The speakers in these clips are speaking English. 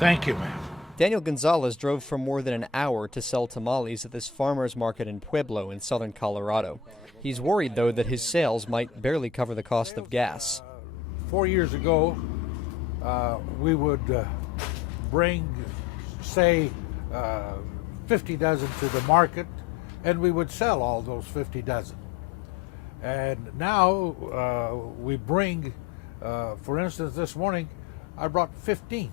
Thank you, ma'am. Daniel Gonzalez drove for more than an hour to sell tamales at this farmer's market in Pueblo in southern Colorado. He's worried, though, that his sales might barely cover the cost of gas. 4 years ago, we would bring, say, 50 dozen to the market, and we would sell all those 50 dozen. And now we bring, for instance, this morning, I brought 15.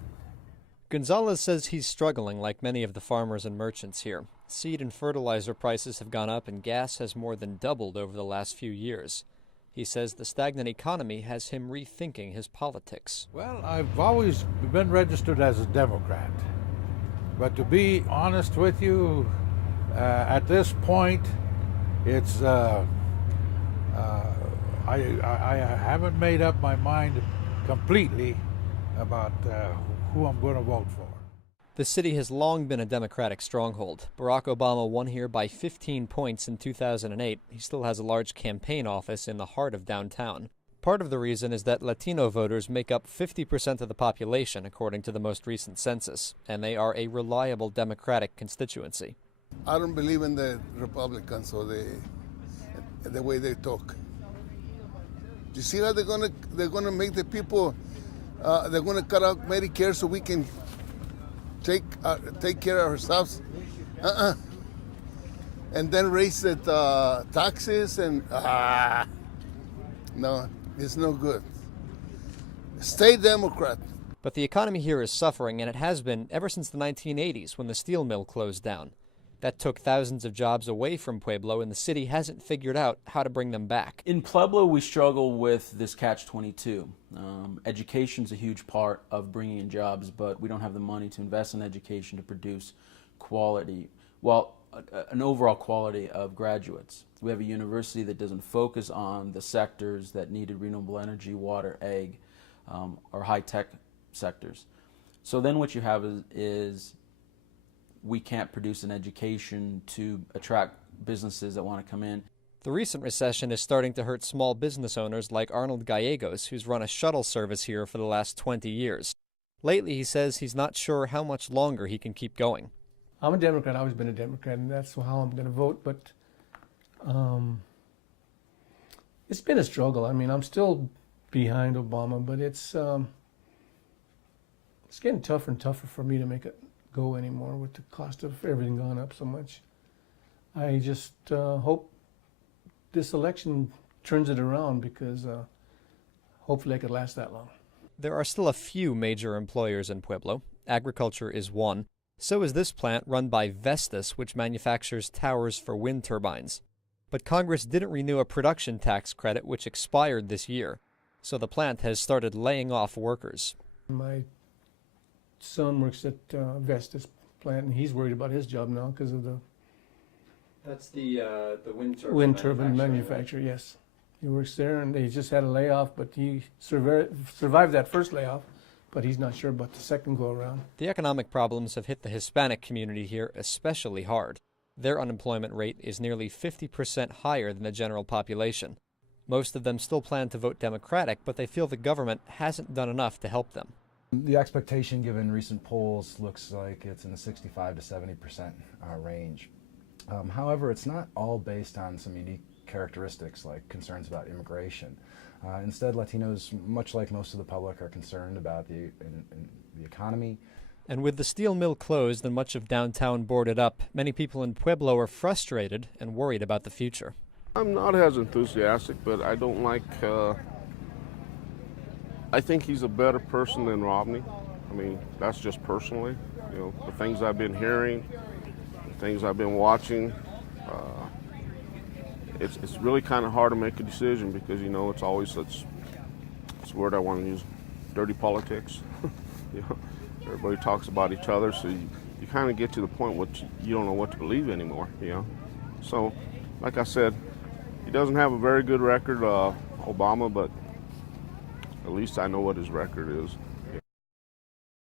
Gonzalez says he's struggling like many of the farmers and merchants here. Seed and fertilizer prices have gone up and gas has more than doubled over the last few years. He says the stagnant economy has him rethinking his politics. Well, I've always been registered as a Democrat. But to be honest with you, at this point, it's I haven't made up my mind completely about who I'm going to vote for. The city has long been a Democratic stronghold. Barack Obama won here by 15 points in 2008. He still has a large campaign office in the heart of downtown. Part of the reason is that Latino voters make up 50% of the population, according to the most recent census, and they are a reliable Democratic constituency. I don't believe in the Republicans or the way they talk. You see how they're gonna make the people, they're gonna cut out Medicare so we can take care of ourselves, and then raise the taxes and no, it's no good. Stay Democrat. But the economy here is suffering, and it has been ever since the 1980s when the steel mill closed down. That took thousands of jobs away from Pueblo, and the city hasn't figured out how to bring them back. In Pueblo, we struggle with this catch-22. Education's a huge part of bringing in jobs, but we don't have the money to invest in education to produce quality, an overall quality of graduates. We have a university that doesn't focus on the sectors that needed renewable energy, water, ag, or high-tech sectors. So then what you have is we can't produce an education to attract businesses that want to come in. The recent recession is starting to hurt small business owners like Arnold Gallegos, who's run a shuttle service here for the last 20 years. Lately, he says he's not sure how much longer he can keep going. I'm a Democrat. I've always been a Democrat, and that's how I'm going to vote. But it's been a struggle. I mean, I'm still behind Obama, but it's getting tougher and tougher for me to make it go anymore with the cost of everything going up so much. I just hope this election turns it around because hopefully I could last that long. There are still a few major employers in Pueblo. Agriculture is one. So is this plant run by Vestas, which manufactures towers for wind turbines. But Congress didn't renew a production tax credit, which expired this year. So the plant has started laying off workers. My son works at Vestas plant, and he's worried about his job now because of the... That's the wind turbine manufacturer, yes. He works there, and they just had a layoff, but he survived that first layoff, but he's not sure about the second go-around. The economic problems have hit the Hispanic community here especially hard. Their unemployment rate is nearly 50% higher than the general population. Most of them still plan to vote Democratic, but they feel the government hasn't done enough to help them. The expectation, given recent polls, looks like it's in the 65 to 70% range. However, it's not all based on some unique characteristics like concerns about immigration. Instead, Latinos, much like most of the public, are concerned about the economy. And with the steel mill closed and much of downtown boarded up, many people in Pueblo are frustrated and worried about the future. I'm not as enthusiastic, but I don't like... I think he's a better person than Romney. I mean, that's just personally. You know, the things I've been hearing, the things I've been watching, it's really kind of hard to make a decision because, you know, it's always such, it's a word I want to use, dirty politics. You know, everybody talks about each other, so you kind of get to the point where you don't know what to believe anymore, you know. So, like I said, he doesn't have a very good record, Obama, but at least I know what his record is.